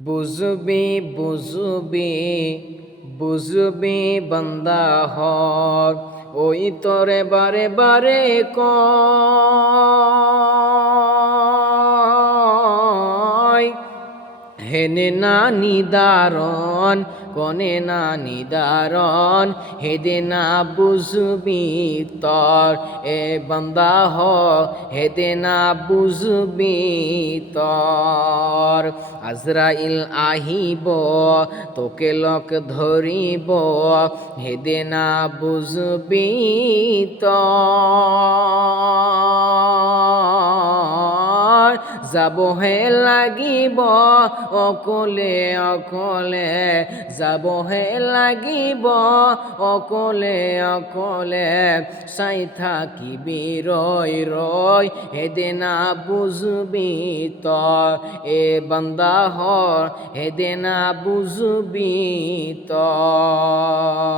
বুঝবি বুঝবি বুঝবি বান্দা হক ওই তোরে বারে বারে কয় হেনে না নিদারণ কনে না নিদারণ হেদে না বুঝবি তর এ বান্দা হ হেদে না বুঝবি তর আজরাইল আহিব তোকে লক ধরিব হেদে না বুঝবি তর যাব হে লাগিব অকলে অকলে যাব হে লাগিব অকলে অকলে চাই থাকিবি রই রই হেদে না বুঝবি তই এ বান্দা হর হেদে না বুঝবি তই